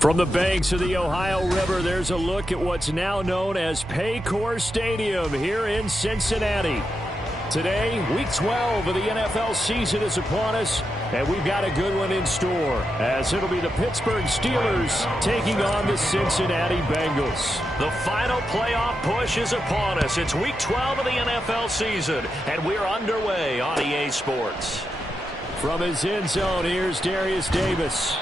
From the banks of the Ohio River, there's a look at what's now known as Paycor Stadium here in Cincinnati. Today, Week 12 of the NFL season is upon us, and we've got a good one in store, as it'll be the Pittsburgh Steelers taking on the Cincinnati Bengals. The final playoff push is upon us. It's Week 12 of the NFL season, and we're underway on EA Sports. From his end zone, here's Darius Davis.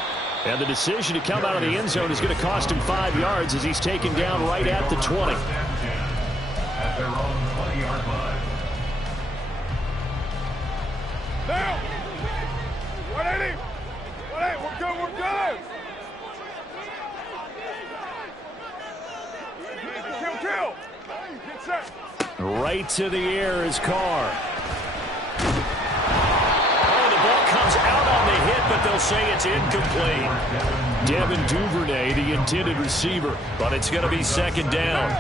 And the decision to come out of the end zone is going to cost him 5 yards as he's taken down right at the 20. At their own 20-yard line. Now! 180! 180! We're good! We're good! Kill! Get set! Right to the air is Carr. Comes out on the hit, but they'll say it's incomplete. Devin Duvernay, the intended receiver, but it's going to be second down.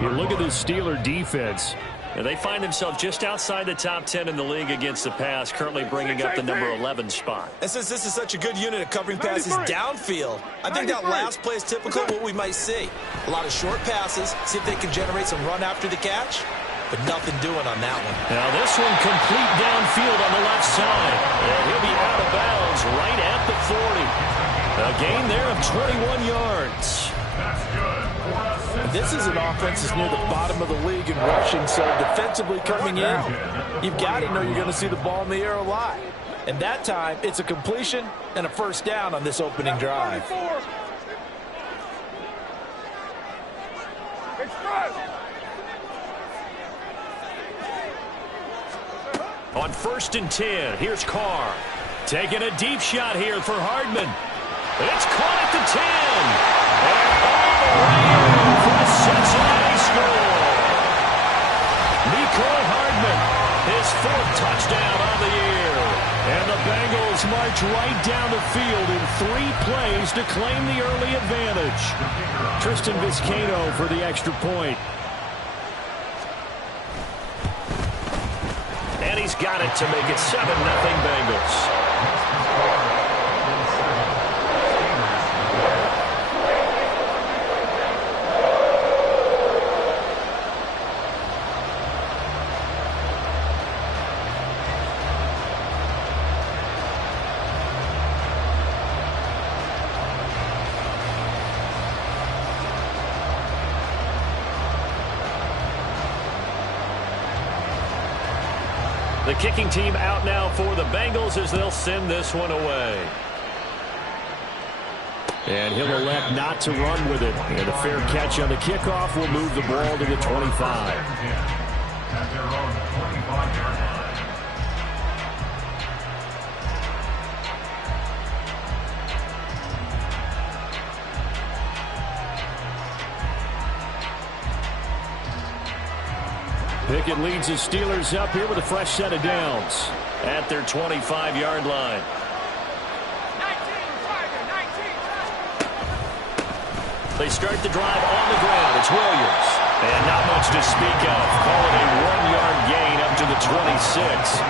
You look at the Steeler defense. And they find themselves just outside the top 10 in the league against the pass, currently bringing up the number 11 spot. And since this is such a good unit of covering passes downfield, I think that last play is typical of what we might see. A lot of short passes, see if they can generate some run after the catch. But nothing doing on that one. Now this one complete downfield on the left side. And he'll be out of bounds right at the 40. A gain there of 21 yards. This is an offense that's near the bottom of the league in rushing, so defensively coming in, you've got to know you're going to see the ball in the air a lot. And that time, it's a completion and a first down on this opening drive. On 1st and 10, here's Carr. Taking a deep shot here for Hardman. It's caught at the 10. And all the way in for the Cincinnati score. Mecole Hardman, his 4th touchdown on the year. And the Bengals march right down the field in 3 plays to claim the early advantage. Tristan Vizcaino for the extra point. And he's got it to make it 7-0 Bengals. The kicking team out now for the Bengals as they'll send this one away. And he'll elect not to run with it. And a fair catch on the kickoff will move the ball to the 25. At their own 25-yard line. Pickett leads the Steelers up here with a fresh set of downs. At their 25-yard line. They start the drive on the ground. It's Williams. And not much to speak of. Call it a 1-yard gain up to the 26.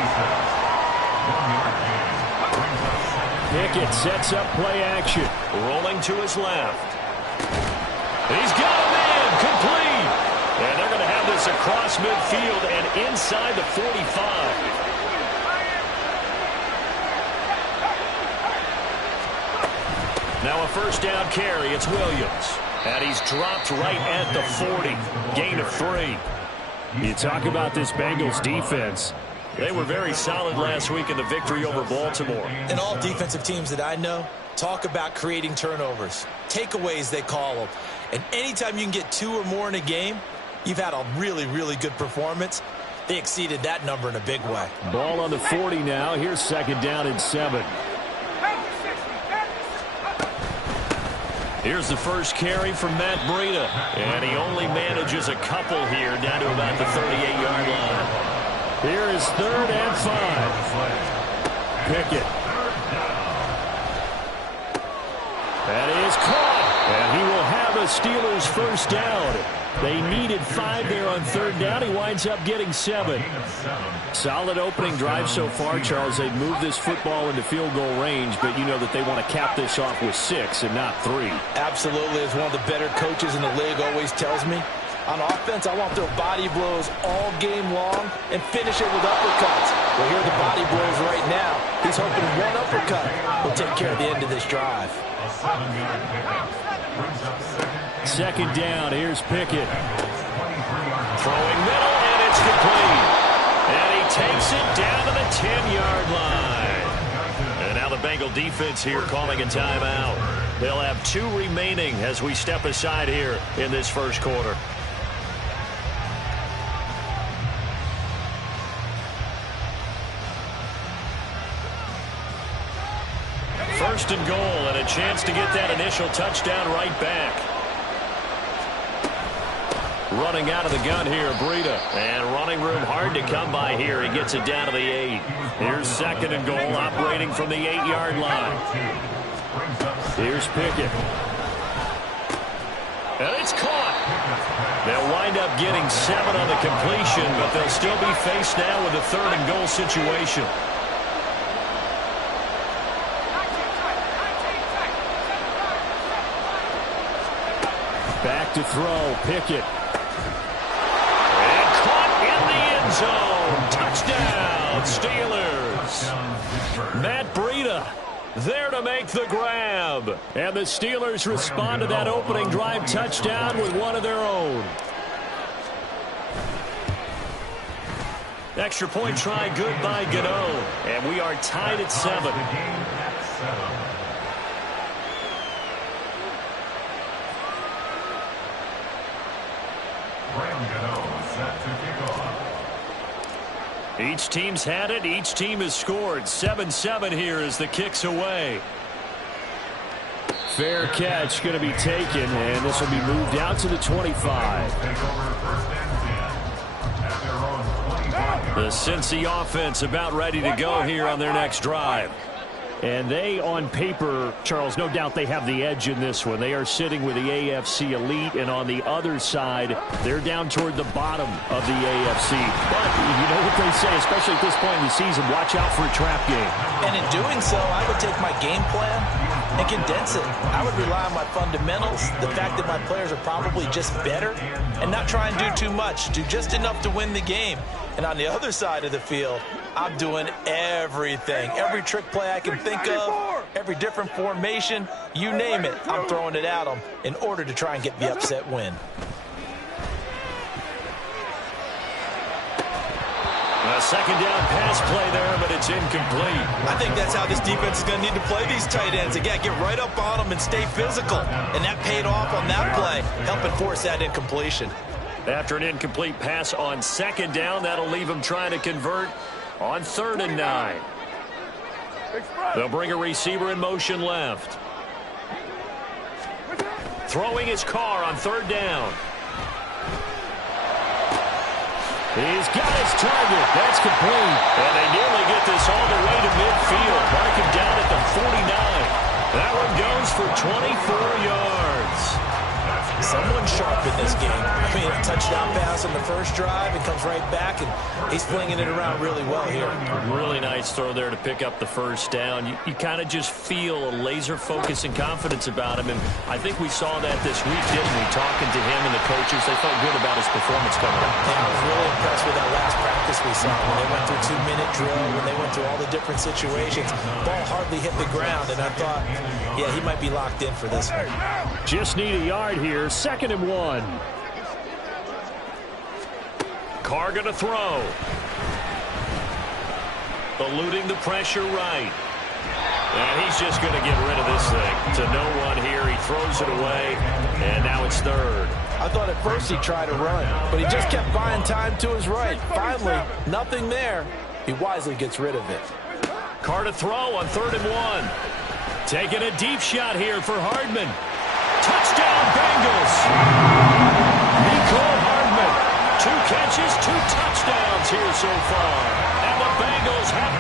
Pickett sets up play action. Rolling to his left. He's got a man. Complete. And they're going to have this across midfield and inside the 45. Now a first down carry. It's Williams. And he's dropped right at the 40. Gain of 3. You talk about this Bengals defense. They were very solid last week in the victory over Baltimore. And all defensive teams that I know talk about creating turnovers. Takeaways, they call them. And anytime you can get 2 or more in a game, you've had a really, really good performance. They exceeded that number in a big way. Ball on the 40 now. Here's second down and 7. Here's the first carry from Matt Breida. And he only manages a couple here down to about the 38-yard line. Here is 3rd and 5. Pickett. That is caught. And he will have a Steelers first down. They needed 5 there on third down. He winds up getting 7. Solid opening drive so far, Charles. They've moved this football into field goal range, but you know that they want to cap this off with 6 and not 3. Absolutely. As one of the better coaches in the league always tells me, on offense, I want their body blows all game long and finish it with uppercuts. Well, here are the body blows right now. He's hoping one uppercut will take care of the end of this drive. A 7-yard pickup brings up Second down, here's Pickett. 23-yard Throwing middle, and it's complete. And he takes it down to the 10-yard line. And now the Bengal defense here calling a timeout. They'll have 2 remaining as we step aside here in this first quarter. First and goal, and a chance to get that initial touchdown right back. Running out of the gun here, Breida. And running room hard to come by here. He gets it down to the 8. Here's second and goal, operating from the 8-yard line. Here's Pickett. And it's caught. They'll wind up getting 7 on the completion, but they'll still be faced now with a third and goal situation. Back to throw, Pickett. And caught in the end zone. Touchdown, Steelers. Matt Breida there to make the grab. And the Steelers respond to that opening drive touchdown with one of their own. Extra point try good by Gano. And we are tied at 7. Each team's had it. Each team has scored. 7-7 here as the kick's away. Fair catch going to be taken, and this will be moved out to the 25. The Cincy offense about ready to go here on their next drive. And they, on paper, Charles, no doubt they have the edge in this one. They are sitting with the AFC elite, and on the other side, they're down toward the bottom of the AFC. But you know what they say, especially at this point in the season, watch out for a trap game. And in doing so, I would take my game plan and condense it. I would rely on my fundamentals, the fact that my players are probably just better, and not try and do too much, do just enough to win the game. And on the other side of the field, I'm doing everything. Every trick play I can think of, every different formation, you name it, I'm throwing it at them in order to try and get the upset win. A second down pass play there, but it's incomplete. I think that's how this defense is going to need to play these tight ends. Again, get right up on them and stay physical. And that paid off on that play, helping force that incompletion. After an incomplete pass on second down, that'll leave him trying to convert on 3rd and 9. They'll bring a receiver in motion left. Throwing his car on 3rd down. He's got his target. That's complete. And they nearly get this all the way to midfield. Mark him down at the 49. That one goes for 24 yards. Someone sharp in this game. I mean, a touchdown pass on the first drive and comes right back, and he's flinging it around really well here. Really nice throw there to pick up the first down. You kind of just feel a laser focus and confidence about him, and I think we saw that this week, didn't we? Talking to him and the coaches, they felt good about his performance coming up. And I was really impressed with that last practice we saw when they went through 2-minute drill, when they went through all the different situations. Ball hardly hit the ground, and I thought, yeah, he might be locked in for this one. Just need a yard here. 2nd and 1. Carr gonna throw. Eluding the pressure right. And he's just going to get rid of this thing to no one here. He throws it away, and now it's 3rd. I thought at first he tried to run, but he just kept buying time to his right. Finally, nothing there. He wisely gets rid of it. Carr to throw on 3rd and 1. Taking a deep shot here for Hardman. Touchdown, Bengals. Nicole Hardman. 2 catches, 2 touchdowns here so far. And the Bengals have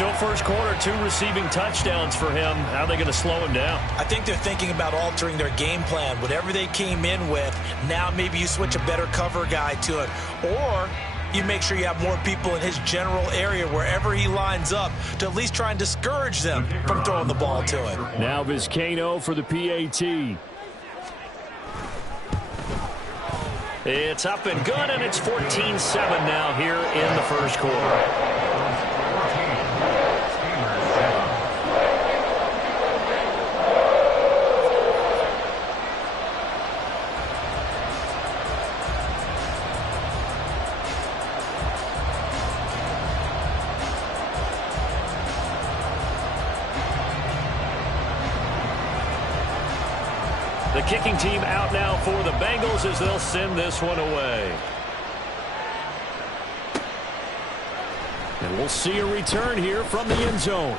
still first quarter, 2 receiving touchdowns for him. How are they going to slow him down? I think they're thinking about altering their game plan. Whatever they came in with, now maybe you switch a better cover guy to it. Or you make sure you have more people in his general area wherever he lines up to at least try and discourage them from throwing the ball to him. Now Vizcaino for the PAT. It's up and good, and it's 14-7 now here in the first quarter. The kicking team out now for the Bengals as they'll send this one away. And we'll see a return here from the end zone.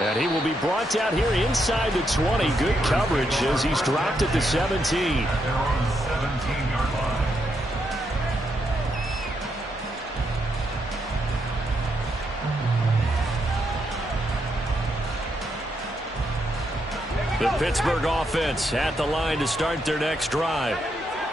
And he will be brought out here inside the 20. Good coverage as he's dropped at the 17. They're on the 17-yard line. The Pittsburgh offense at the line to start their next drive.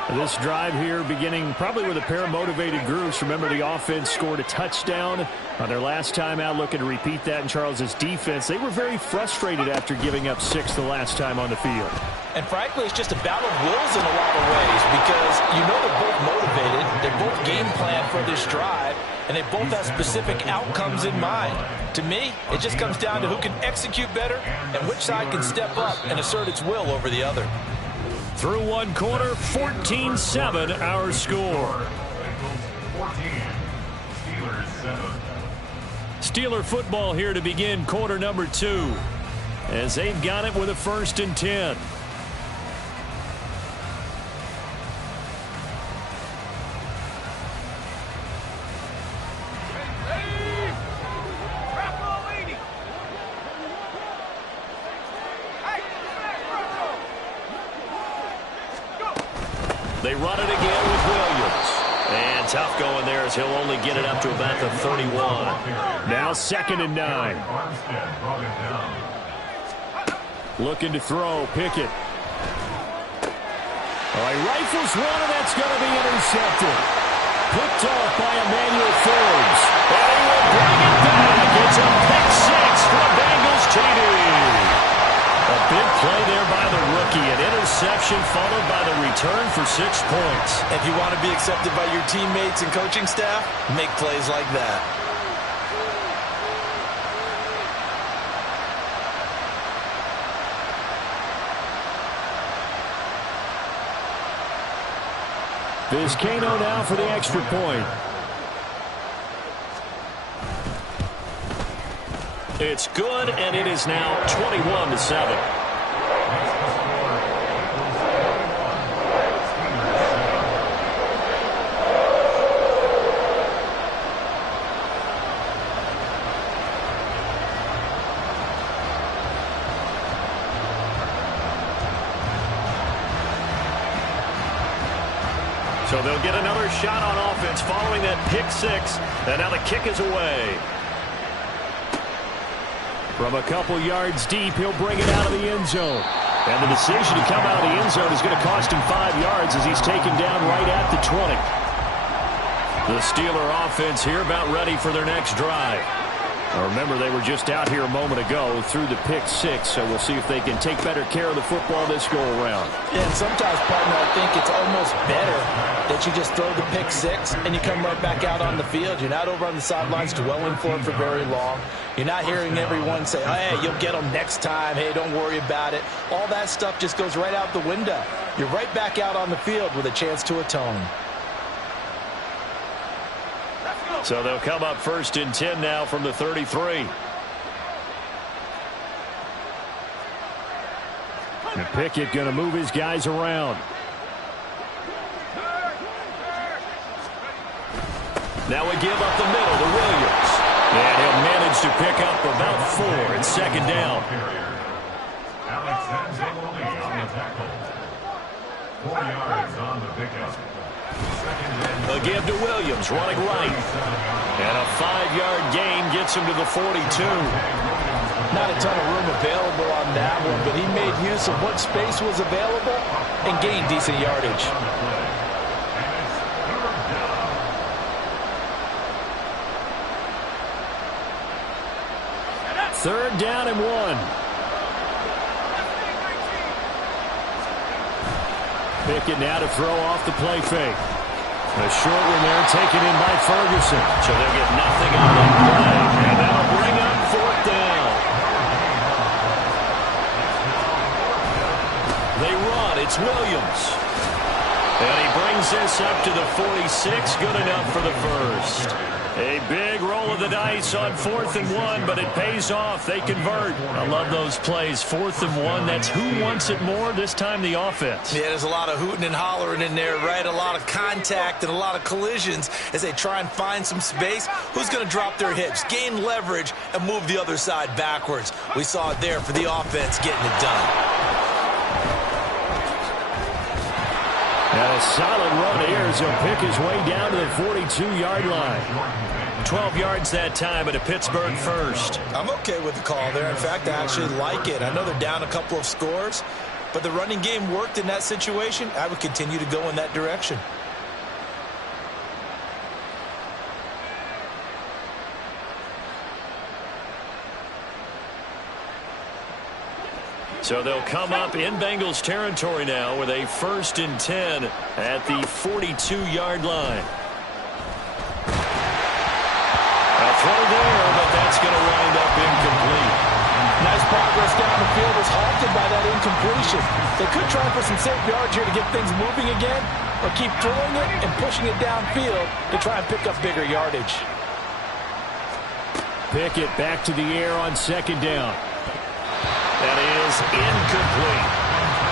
This drive here beginning probably with a pair of motivated groups. Remember, the offense scored a touchdown on their last time out. Looking to repeat that in Charles's defense. They were very frustrated after giving up 6 the last time on the field. And frankly, it's just a battle of wills in a lot of ways because you know they're both motivated. They're both game planned for this drive, and they both have specific outcomes in mind. To me, it just comes down to who can execute better and which side can step up and assert its will over the other. Through one quarter, 14-7 our score. Bengals 14, Steelers 7. Steeler football here to begin quarter number 2 as they've got it with a 1st and 10. They run it again with Williams. And tough going there as he'll only get it up to about the 31. Now 2nd and 9. Armstead brought it down. Looking to throw. Pickett. All right, rifles one, and that's going to be intercepted. Picked off by Emmanuel Forbes. And he will bring it back. It's a pick 6 for Bengals TD. A big play there by the rookie. An interception followed by the return for 6 points. If you want to be accepted by your teammates and coaching staff, make plays like that. Vizcaino now for the extra point. It's good, and it is now 21-7. So they'll get another shot on offense following that pick 6, and now the kick is away. From a couple yards deep, he'll bring it out of the end zone. And the decision to come out of the end zone is going to cost him 5 yards as he's taken down right at the 20. The Steeler offense here about ready for their next drive. Now remember, they were just out here a moment ago through the pick 6, so we'll see if they can take better care of the football this go-around. Yeah, and sometimes, partner, I think it's almost better that you just throw the pick 6 and you come right back out on the field. You're not over on the sidelines dwelling for it for very long. You're not hearing everyone say, oh, hey, you'll get them next time. Hey, don't worry about it. All that stuff just goes right out the window. You're right back out on the field with a chance to atone. So they'll come up 1st and 10 now from the 33. And Pickett going to move his guys around. Now we give up the middle to Williams. And he'll manage to pick up about 4 and 2nd down. Alex Anzalone on the tackle. 4 yards on the pickup. A give to Williams, running right. And a 5-yard gain gets him to the 42. Not a ton of room available on that one, but he made use of what space was available and gained decent yardage. Third down and 1. Pickett now to throw off the play fake. A short one there taken in by Ferguson. So they'll get nothing on that play. And that'll bring up fourth down. They run. It's Williams. And he brings this up to the 46. Good enough for the first. A big roll of the dice on 4th and 1, but it pays off. They convert. I love those plays. 4th and 1, that's who wants it more, this time the offense. Yeah, there's a lot of hooting and hollering in there, right? A lot of contact and a lot of collisions as they try and find some space. Who's going to drop their hips, gain leverage, and move the other side backwards? We saw it there for the offense getting it done. And a solid run here as he'll pick his way down to the 42-yard line. 12 yards that time at a Pittsburgh first. I'm okay with the call there. In fact, I actually like it. I know they're down a couple of scores, but the running game worked in that situation. I would continue to go in that direction. So they'll come up in Bengals territory now with a 1st and 10 at the 42-yard line. A throw there, but that's going to wind up incomplete. Nice progress down the field was halted by that incompletion. They could try for some safe yards here to get things moving again, or keep throwing it and pushing it downfield to try and pick up bigger yardage. Pickett back to the air on 2nd down. That is incomplete.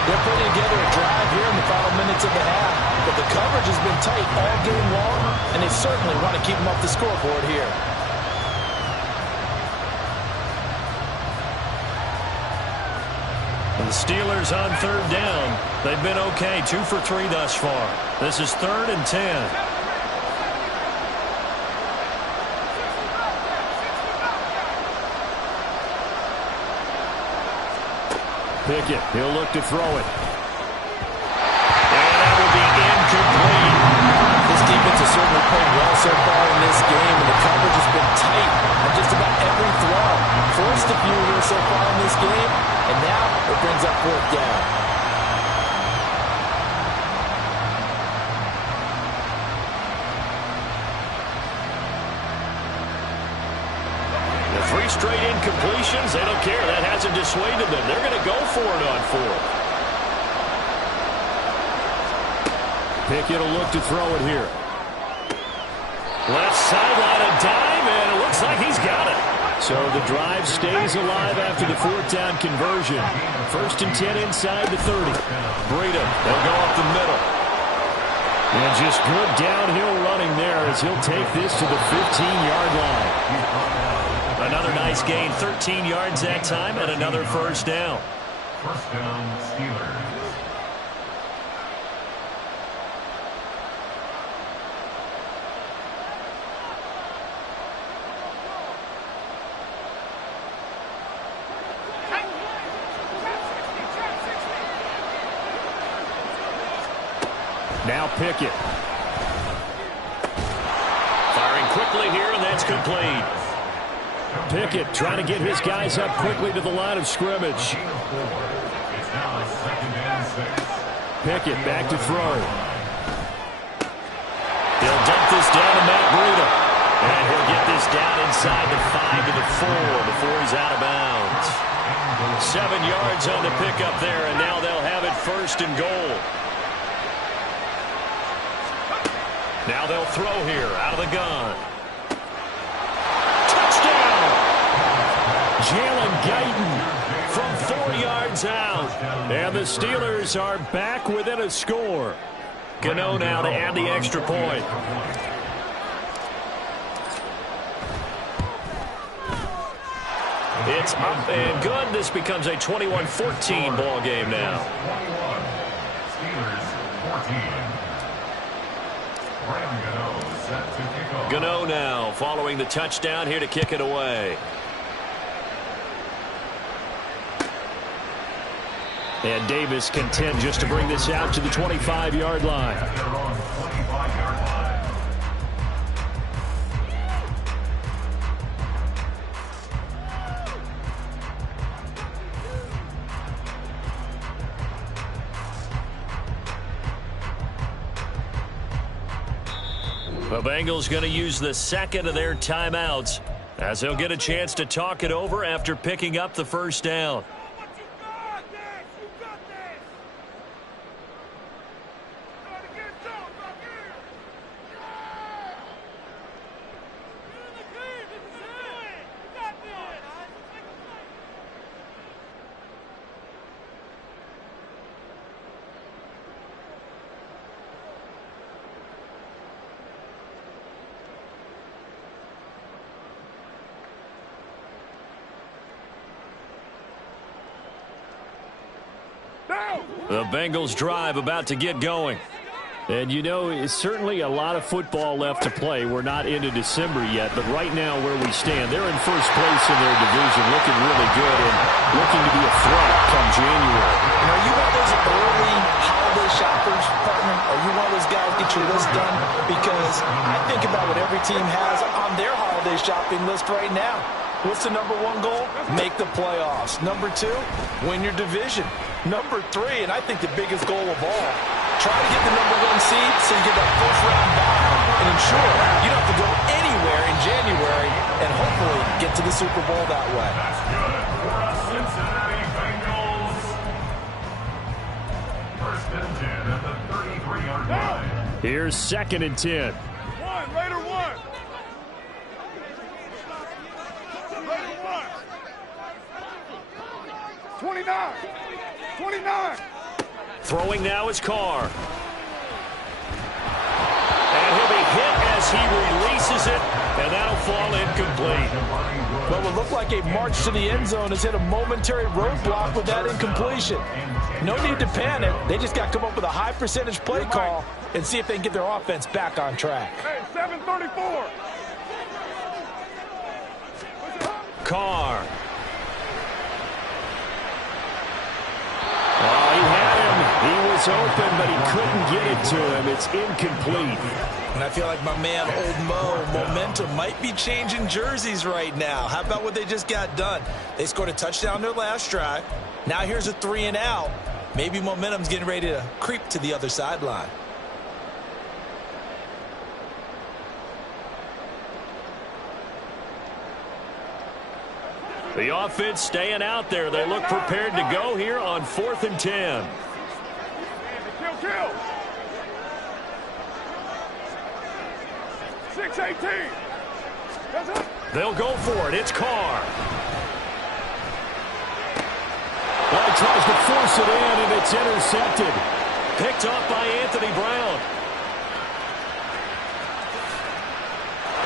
They're putting together a drive here in the final minutes of the half, but the coverage has been tight all game long, and they certainly want to keep them off the scoreboard here. The Steelers on 3rd down. They've been okay, 2 for 3 thus far. This is 3rd and 10. Pickett, he'll look to throw it. And that will be incomplete. This defense has certainly played well so far in this game, and the coverage has been tight on just about every throw. Forced a few here so far in this game, and now it brings up 4th down. The 3 straight incompletions, they don't care. That hasn't dissuaded them. They're going to go for it on 4th. Pickett will look to throw it here. Left sideline, a dive, and it looks like he's got it. So the drive stays alive after the 4th down conversion. 1st and 10 inside the 30. Breida, they'll go up the middle. And just good downhill running there as he'll take this to the 15-yard line. Another nice gain, 13 yards that time, and another 1st down. 1st down, Steelers. Now Pickett. Firing quickly here, and that's complete. Pickett trying to get his guys up quickly to the line of scrimmage. It's now 2nd and 6. Pickett back to throw. They'll dump this down to Matt Breida. And he'll get this down inside the 5 to the 4 before he's out of bounds. 7 yards on the pickup there, and now they'll have it 1st and goal. Now they'll throw here out of the gun. Touchdown! Jalen Guyton From 4 yards out. and the Steelers are back within a score. Gano now to add the extra point. It's up and good. This becomes a 21-14 ball game now. 21. Steelers 14. Gano now following the touchdown here to kick it away. And Davis content just to bring this out to the 25-yard line. At their own 25-yard line. The Bengals going to use the second of their timeouts as they'll get a chance to talk it over after picking up the first down. The Bengals drive about to get going. And you know, it's certainly a lot of football left to play. We're not into December yet, but right now where we stand, they're in first place in their division, looking really good and looking to be a threat come January. And are you one of those early holiday shoppers, partner? Are you one of those guys get your list done? Because I think about what every team has on their holiday shopping list right now. What's the number one goal? Make the playoffs. Number two, win your division. Number three, and I think the biggest goal of all, try to get the number one seed so you get that first round bye and ensure you don't have to go anywhere in January and hopefully get to the Super Bowl that way. That's good for the Cincinnati Bengals. First and 10 at the 33-yard line. Here's second and 10. One, Raider one. Raider one. 29. 29. Throwing now is Carr. And he'll be hit as he releases it, and that'll fall incomplete. Well, it looked like a march to the end zone has hit a momentary roadblock with that incompletion. No need to panic. They just got to come up with a high percentage play call and see if they can get their offense back on track. Hey, 734. Carr. Oh, he had him. He was open, but he couldn't get it to him. It's incomplete. And I feel like my man, Old Mo, momentum might be changing jerseys right now. How about what they just got done? They scored a touchdown their last drive. Now here's a 3 and out. Maybe momentum's getting ready to creep to the other sideline. The offense staying out there. They look prepared to go here on 4th and 10. Kill. 6-18. That's it. They'll go for it. It's Carr. Well, he tries to force it in, and it's intercepted. Picked off by Anthony Brown.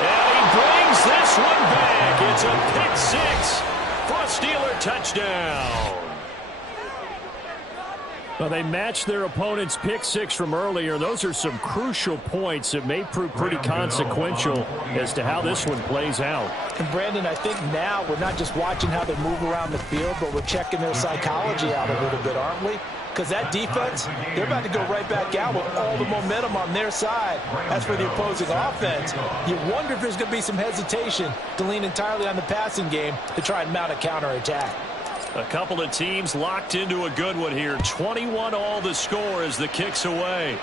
And he brings this one back. It's a pick six for a Steeler touchdown. Well, they matched their opponent's pick six from earlier. Those are some crucial points that may prove pretty consequential as to how this one plays out. And Brandon, I think now we're not just watching how they move around the field, but we're checking their psychology out a little bit, aren't we? Because that defense, they're about to go right back out with all the momentum on their side. As for the opposing offense, you wonder if there's going to be some hesitation to lean entirely on the passing game to try and mount a counterattack. A couple of teams locked into a good one here. 21 all the score as the kick's away.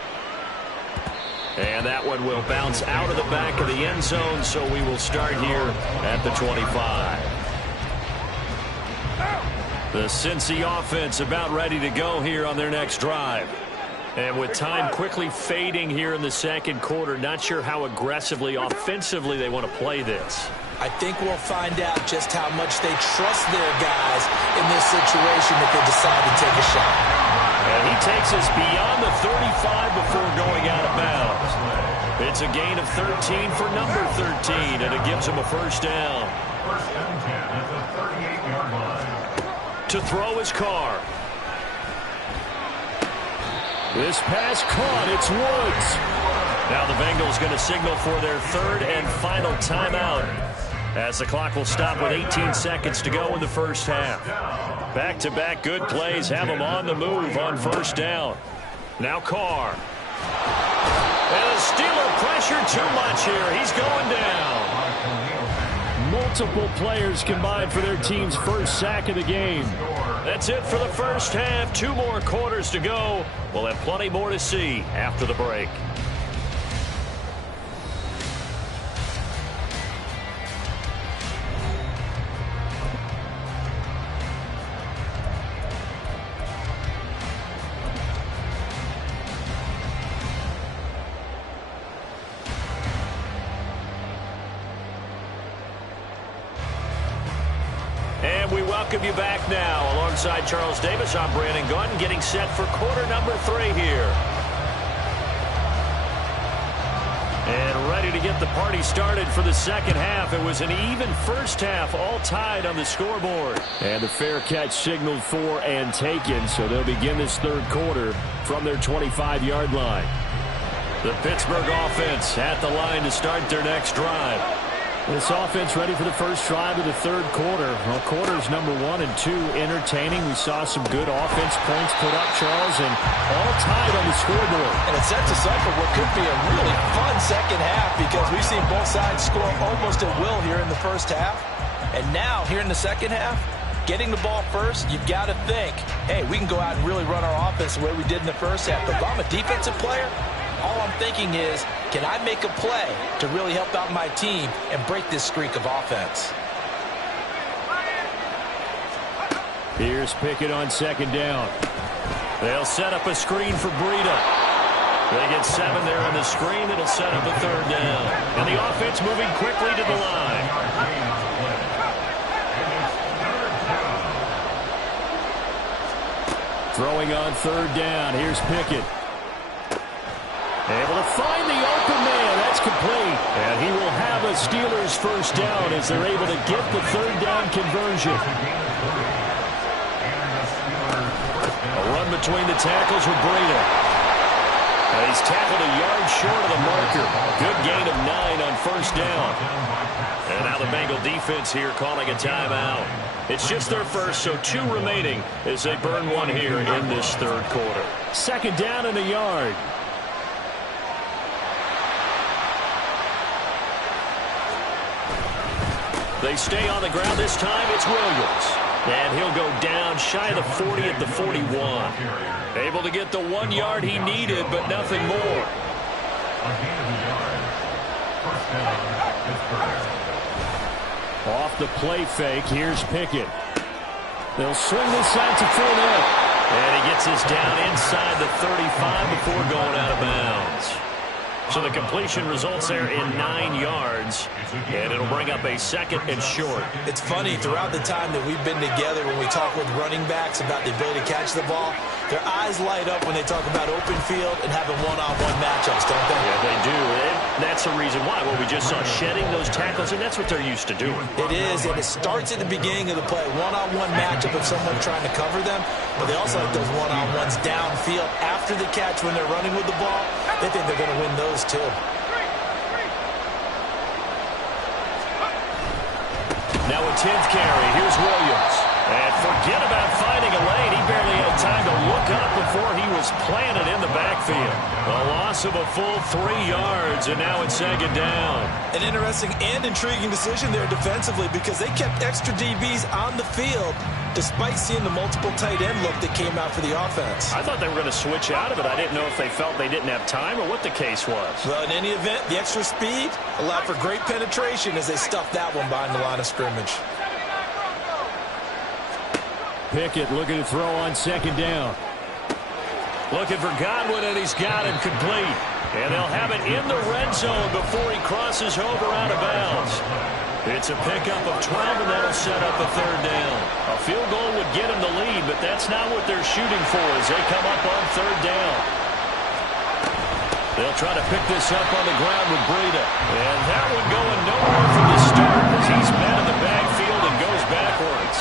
And that one will bounce out of the back of the end zone, so we will start here at the 25. The Cincy offense about ready to go here on their next drive. And with time quickly fading here in the second quarter, not sure how aggressively, offensively they want to play this. I think we'll find out just how much they trust their guys in this situation if they decide to take a shot. And he takes us beyond the 35 before going out of bounds. It's a gain of 13 for number 13, and it gives him a first down. First and 10 at the 38-yard line. To throw his Carr. This pass caught. It's Woods. Now the Bengals Bengals going to signal for their third and final timeout as the clock will stop with 18 seconds to go in the first half. Back-to-back good plays have them on the move on first down. Now Carr. And the Steeler pressure too much here. He's going down. Multiple players combined for their team's first sack of the game. That's it for the first half. 2 more quarters to go. We'll have plenty more to see after the break. And we welcome you back now. Alongside Charles Davis, I'm Brandon Gunn, getting set for quarter number 3 here. And ready to get the party started for the second half. It was an even first half, all tied on the scoreboard. And the fair catch signaled for and taken, so they'll begin this third quarter from their 25-yard line. The Pittsburgh offense at the line to start their next drive. This offense ready for the first drive of the third quarter. Well, quarters number 1 and 2 entertaining. We saw some good offense points put up, Charles, and all tied on the scoreboard. And it sets us up for what could be a really fun second half because we've seen both sides score almost at will here in the first half. And now, here in the second half, getting the ball first, you've got to think, hey, we can go out and really run our offense the way we did in the first half. But if I'm a defensive player, all I'm thinking is, can I make a play to really help out my team and break this streak of offense? Here's Pickett on second down. They'll set up a screen for Breida. They get 7 there on the screen. It'll set up a third down. And the offense moving quickly to the line. Throwing on third down. Here's Pickett. Able to find the open man. That's complete. And he will have a Steelers first down as they're able to get the third down conversion. A run between the tackles with Breida. And he's tackled a yard short of the marker. Good gain of 9 on first down. And now the Bengal defense here calling a timeout. It's just their first, so 2 remaining as they burn 1 here in this third quarter. Second down and a yard. They stay on the ground this time. It's Williams. And he'll go down shy of the 40 at the 41. Able to get the 1 yard he needed, but nothing more. Off the play fake, here's Pickett. They'll swing this out to Fournette. And he gets us down inside the 35 before going out of bounds. So the completion results there in 9 yards, and it'll bring up a second and short. It's funny, throughout the time that we've been together, when we talk with running backs about the ability to catch the ball, their eyes light up when they talk about open field and having one-on-one matchups, don't they? Yeah, they do. And that's the reason why. Well, we just saw shedding those tackles, and that's what they're used to doing. It is, and it starts at the beginning of the play. One-on-one matchup of someone trying to cover them, but they also like those one-on-ones downfield after the catch when they're running with the ball. They think they're going to win those too. Now a 10th carry. Here's Williams. And forget about finding a lane. He barely had time to look up before he was planted in the backfield. A loss of a full 3 yards, and now it's second down. An interesting and intriguing decision there defensively because they kept extra DBs on the field despite seeing the multiple tight end look that came out for the offense. I thought they were going to switch out of it. I didn't know if they felt they didn't have time or what the case was. Well, in any event, the extra speed allowed for great penetration as they stuffed that one behind the line of scrimmage. Pickett looking to throw on second down. Looking for Godwin, and he's got him complete. And they'll have it in the red zone before he crosses over out of bounds. It's a pickup of 12, and that'll set up a third down. A field goal would get him the lead, but that's not what they're shooting for as they come up on third down. They'll try to pick this up on the ground with Breida. And that one going nowhere from the start as he's met in the backfield and goes backwards.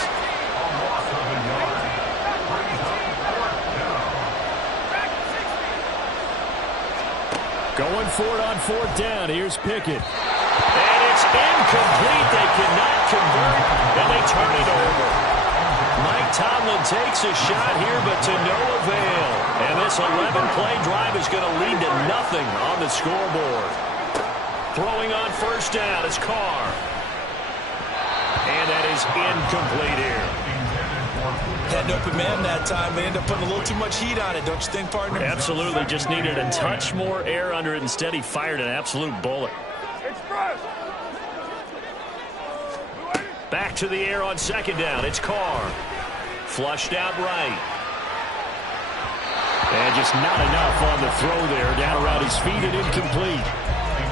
Going for it on 4th down. Here's Pickett. And it's incomplete. They cannot convert, and they turn it over. Mike Tomlin takes a shot here, but to no avail. And this 11-play drive is going to lead to nothing on the scoreboard. Throwing on 1st down is Carr. And that is incomplete here. Had an open man that time. They ended up putting a little too much heat on it, don't you think, partner? Absolutely. Just needed a touch more air under it. Instead, he fired an absolute bullet. Express. Back to the air on 2nd down. It's Carr. Flushed out right. And just not enough on the throw there. Down around his feet and incomplete.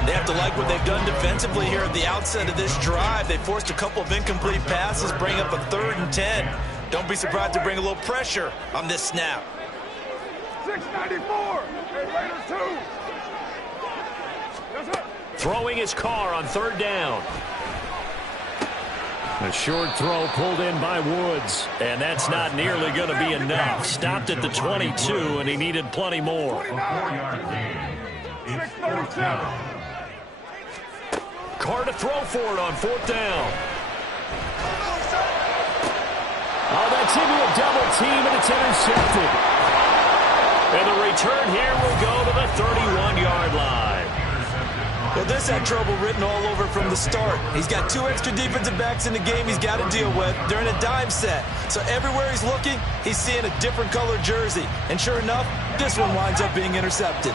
They have to like what they've done defensively here at the outset of this drive. They forced a couple of incomplete passes, bring up a 3rd and 10. Don't be surprised to bring a little pressure on this snap. 694. Hey, Raiders 2. Yes, sir. Throwing his Carr on 3rd down. A short throw pulled in by Woods. And that's not nearly going to be enough. Stopped at the 22, and he needed plenty more. 637. Carr to throw for it on 4th down. Oh, that's into a double team, and it's intercepted. And the return here will go to the 31-yard line. Well, this had trouble written all over from the start. He's got 2 extra defensive backs in the game he's got to deal with. They're in a dime set. So everywhere he's looking, he's seeing a different color jersey. And sure enough, this one winds up being intercepted.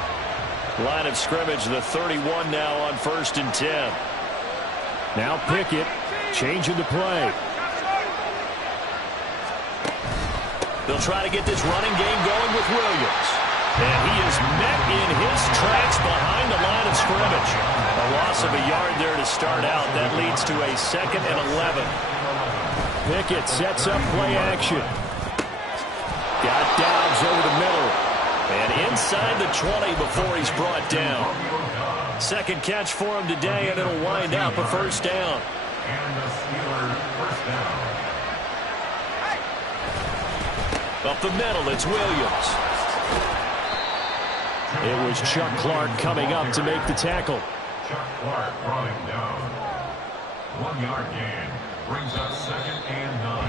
Line of scrimmage, the 31 now on 1st and 10. Now Pickett changing the play. They'll try to get this running game going with Williams. And he is met in his tracks behind the line of scrimmage. A loss of a yard there to start out. That leads to a 2nd and 11. Pickett sets up play action. Got Dobbs over the middle. And inside the 20 before he's brought down. 2nd catch for him today, and it'll wind up a 1st down. And the Steelers 1st down. Up the middle, it's Williams. It was Chuck Clark coming up to make the tackle. Chuck Clark brought him down. 1-yard gain. Brings up 2nd and 9.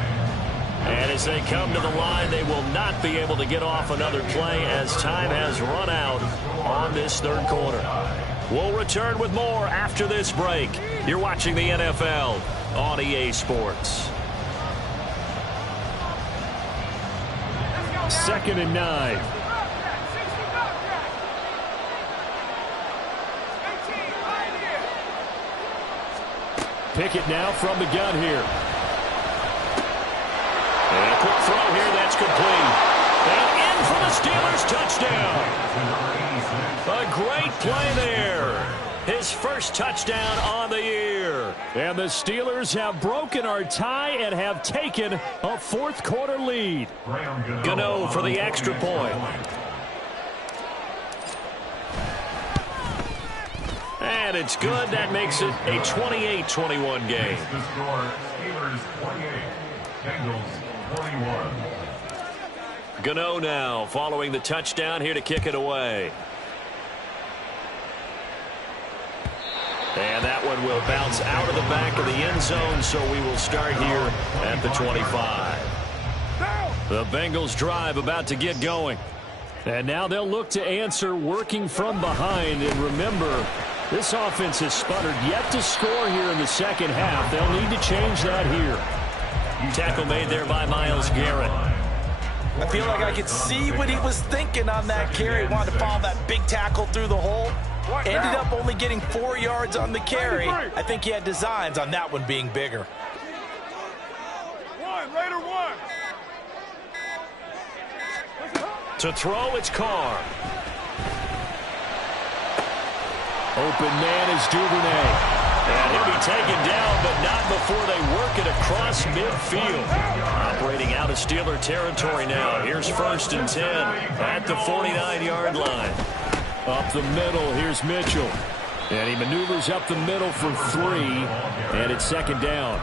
And as they come to the line, they will not be able to get off another play as time has run out on this 3rd quarter. We'll return with more after this break. You're watching the NFL on EA Sports. 2nd and 9. Pickett now from the gun here. And a quick throw here, that's complete. And in for the Steelers touchdown. A great play there. His first touchdown on the year. And the Steelers have broken our tie and have taken a 4th quarter lead. Gano for the extra point. And it's good. That makes it a 28-21 game. The score, Steelers 28, Bengals 41. Gano now following the touchdown here to kick it away. And that one will bounce out of the back of the end zone, so we will start here at the 25. The Bengals drive about to get going. And now they'll look to answer working from behind. And remember, this offense has sputtered yet to score here in the 2nd half. They'll need to change that here. Tackle made there by Myles Garrett. I feel like I could see what he was thinking on that carry. Wanted to follow that big tackle through the hole. Ended up only getting 4 yards on the carry. I think he had designs on that one being bigger. Raider 1. To throw, it's Carr. Open man is Duvernay. And he'll be taken down, but not before they work it across midfield. Operating out of Steeler territory now. Here's 1st and 10 at the 49-yard line. Up the middle, here's Mitchell. And he maneuvers up the middle for 3, and it's 2nd down.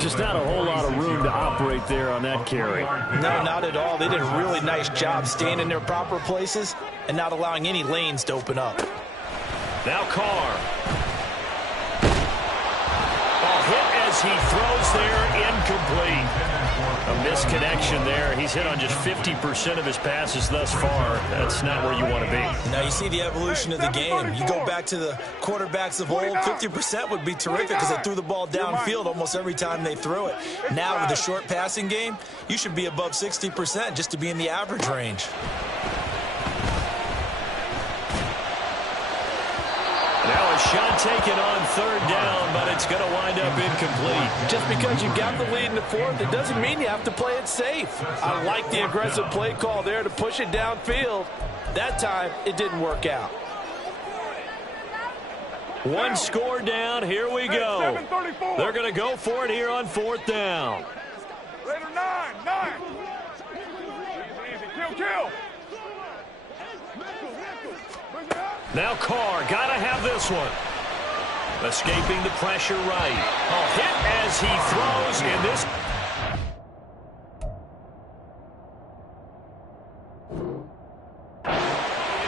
Just not a whole lot of room to operate there on that carry. No, not at all. They did a really nice job staying in their proper places and not allowing any lanes to open up. Now Carr. Hit as he throws there, incomplete. A misconnection there. He's hit on just 50% of his passes thus far. That's not where you want to be. Now you see the evolution of the game. You go back to the quarterbacks of old, 50% would be terrific because they threw the ball downfield almost every time they threw it. Now with the short passing game, you should be above 60% just to be in the average range. Now a shot taken on third down, but it's going to wind up incomplete. Just because you got the lead in the fourth, it doesn't mean you have to play it safe. I like the aggressive play call there to push it downfield. That time, it didn't work out. One score down. Here we go. They're going to go for it here on fourth down. Raider 9. Easy. Kill. Now Carr, got to have this one. Escaping the pressure right. A hit as he throws in this.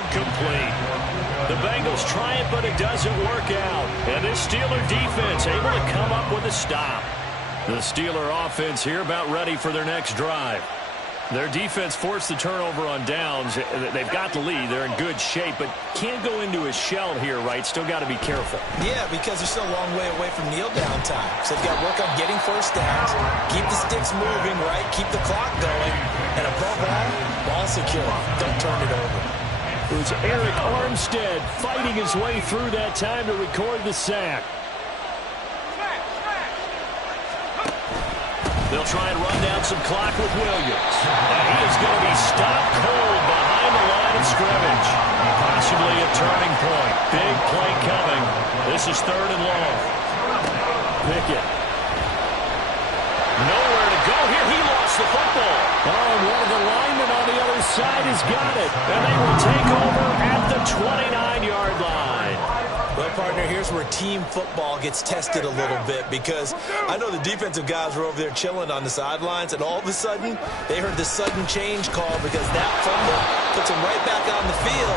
Incomplete. The Bengals try it, but it doesn't work out. And this Steeler defense able to come up with a stop. The Steeler offense here about ready for their next drive. Their defense forced the turnover on downs. They've got the lead. They're in good shape, but can't go into a shell here, right? Still got to be careful. Yeah, because they're still a long way away from kneel down time. So they've got to work on getting first downs, keep the sticks moving, right? Keep the clock going. And above all, ball secure. Don't turn it over. It was Eric Armstead fighting his way through that time to record the sack. They'll try and run down some clock with Williams. And he is going to be stopped cold behind the line of scrimmage. Possibly a turning point. Big play coming. This is third and long. Pickett. Nowhere to go here. He lost the football. Oh, and one of the linemen on the other side has got it. And they will take over at the 29-yard line. Well, partner, here's where team football gets tested a little bit because I know the defensive guys were over there chilling on the sidelines, and all of a sudden, they heard this sudden change call because that fumble puts them right back on the field,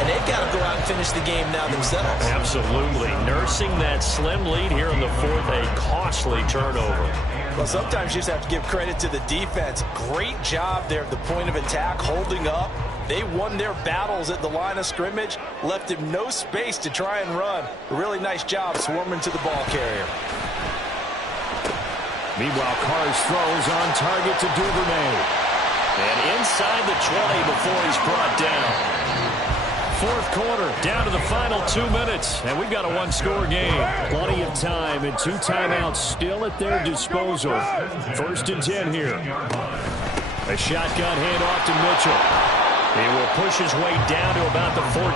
and they've got to go out and finish the game now themselves. Absolutely. Nursing that slim lead here in the fourth, a costly turnover. Well, sometimes you just have to give credit to the defense. Great job there at the point of attack, holding up. They won their battles at the line of scrimmage, left him no space to try and run. A really nice job swarming to the ball carrier. Meanwhile, Carr's throws on target to Duvernay. And inside the 20 before he's brought down. Fourth quarter, down to the final 2 minutes, and we've got a one-score game. Plenty of time and 2 timeouts still at their disposal. 1st and 10 here. A shotgun handoff to Mitchell. He will push his way down to about the 14.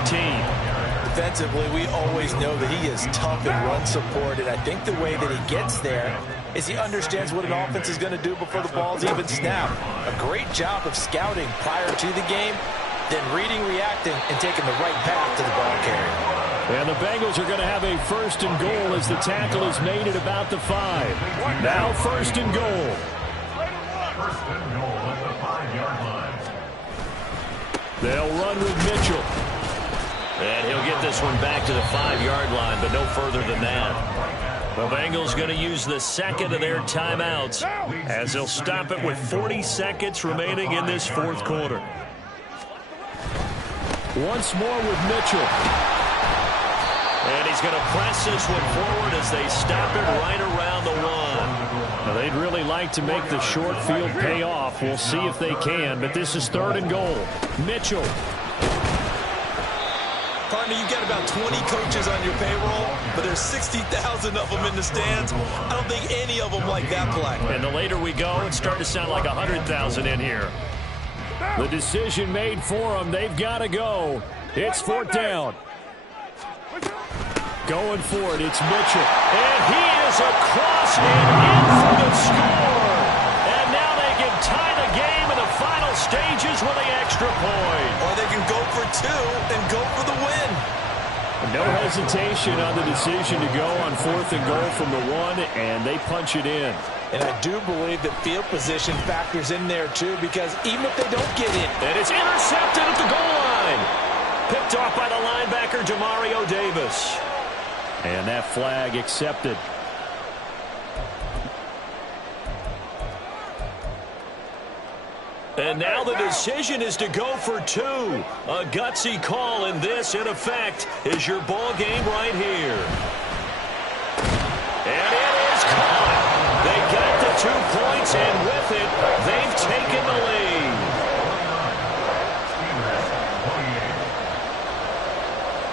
Defensively, we always know that he is tough in run support, and I think the way that he gets there is he understands what an offense is going to do before the ball's even snapped. A great job of scouting prior to the game, then reading, reacting, and taking the right path to the ball carrier. And the Bengals are going to have a 1st and goal as the tackle is made at about the 5. Now 1st and goal. 1st and goal at the 5-yard line. They'll run with Mitchell. And he'll get this one back to the 5-yard line, but no further than that. The Bengals going to use the second of their timeouts as they'll stop it with 40 seconds remaining in this fourth quarter. Once more with Mitchell. And he's going to press this one forward as they stop it right around the 1. Now, they'd really like to make the short field pay off. We'll see if they can, but this is 3rd and goal. Mitchell. Partner, you've got about 20 coaches on your payroll, but there's 60,000 of them in the stands. I don't think any of them like that play. And the later we go, it's starting to sound like 100,000 in here. The decision made for them. They've got to go. It's 4th down. Going for it, it's Mitchell. And he is across and in for the score. And now they can tie the game in the final stages with the extra point. Or they can go for 2 and go for the win. No hesitation on the decision to go on 4th and goal from the 1, and they punch it in. And I do believe that field position factors in there, too, because even if they don't get it. And it's intercepted at the goal line. Picked off by the linebacker, Demario Davis. And that flag accepted. And now the decision is to go for two. A gutsy call, and this, in effect, is your ball game right here. And it is caught. They got the 2 points, and with it, they've taken the lead.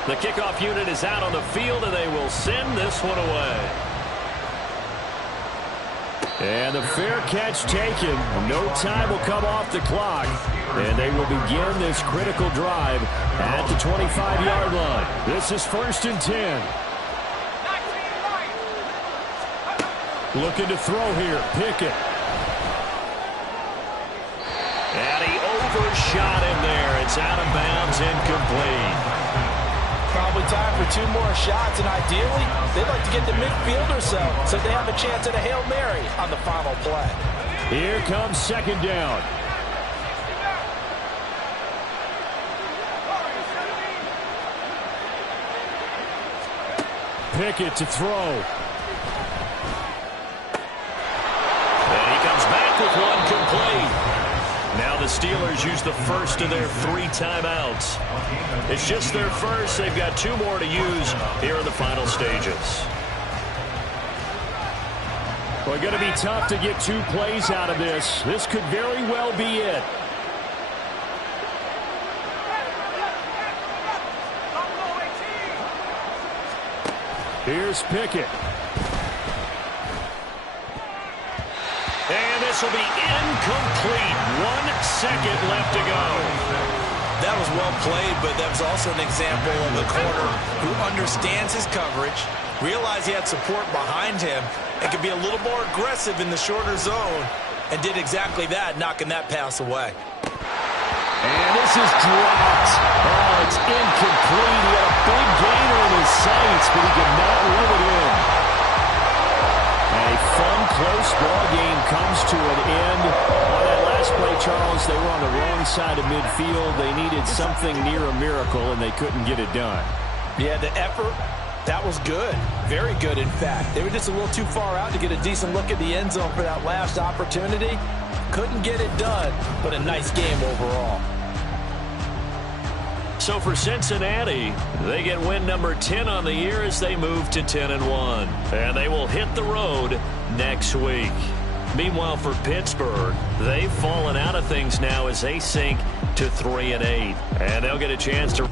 The kickoff unit is out on the field, and they will send this one away. And the fair catch taken. No time will come off the clock. And they will begin this critical drive at the 25-yard line. This is 1st and 10. Looking to throw here. Pickett. And he overshot him there. It's out of bounds, incomplete. Probably time for 2 more shots, and ideally, they'd like to get to midfield or so they have a chance at a Hail Mary on the final play. Here comes 2nd down. Pickett to throw. And he comes back with one complete. Now the Steelers use the first of their 3 timeouts. It's just their first. They've got 2 more to use here in the final stages. Well, going to be tough to get 2 plays out of this. This could very well be it. Here's Pickett. And this will be incomplete. 1 second left to go. That was well played, but that was also an example of a corner who understands his coverage, realized he had support behind him, and could be a little more aggressive in the shorter zone, and did exactly that, knocking that pass away. And this is dropped. Oh, it's incomplete. He had a big gainer in his sights, but he could not run it in. A fun, close ball game comes to an end. On that last play, Charles, they were on the wrong side of midfield. They needed something near a miracle, and they couldn't get it done. Yeah, the effort, that was good. Very good, in fact. They were just a little too far out to get a decent look at the end zone for that last opportunity. Couldn't get it done, but a nice game overall. So for Cincinnati, they get win number 10 on the year as they move to 10-1. And they will hit the road next week. Meanwhile, for Pittsburgh, they've fallen out of things now as they sink to 3-8. And they'll get a chance to